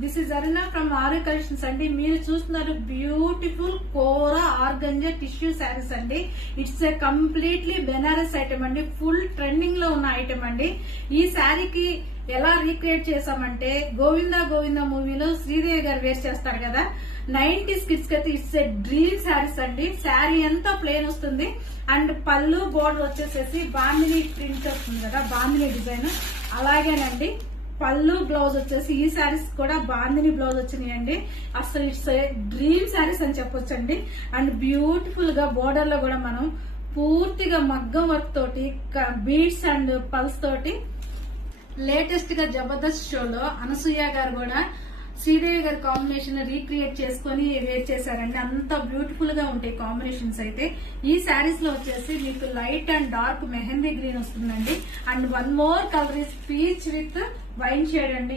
This is Aruna from Arya collections అండి. మీరు చూస్తున్నారు beautiful kora organza tissue saris అండి. It's a completely Banaras item అండి. ఫుల్ ట్రెండింగ్ లో ఉన్న ఐటమ్ అండి. ఈ శారీకి ఎలా రీక్రియేట్ చేసామంటే గోవిందా గోవిందా మూవీలో శ్రీదేవి గారు వేర్ చేస్తారు కదా, 90s కిడ్స్ కి అయితే ఇట్స్ ఏ డ్రీమ్ శారీస్ అండి. శారీ అంతా ప్లేన్ వస్తుంది అండ్ పళ్ళు బోర్డర్ వచ్చేసేసి బాందిని ప్రింట్ వస్తుంది కదా, బాందిని డిజైన్ అలాగేనండి. పళ్ళు బ్లౌజ్ వచ్చేసి ఈ శారీస్ కూడా బాందిని బ్లౌజ్ వచ్చినాయండి. అసలు ఇట్స్ ఏ డ్రీమ్ శారీస్ అని చెప్పొచ్చండి. అండ్ బ్యూటిఫుల్ గా బోర్డర్ లో కూడా మనం పూర్తిగా మగ్గం వర్క్ తోటి బీడ్స్ అండ్ పల్స్ తోటి లేటెస్ట్ గా జబర్దస్త్ షోలో అనసూయ గారు కూడా శ్రీదేవి గారి కాంబినేషన్ రీక్రియేట్ చేసుకుని వేర్ చేశారండి. అంత బ్యూటిఫుల్ గా ఉంటాయి కాంబినేషన్స్ అయితే. ఈ శారీస్ లో వచ్చేసి మీకు light and dark mehndi green వస్తుందండి. And one more colour is peach with wine shade అండి.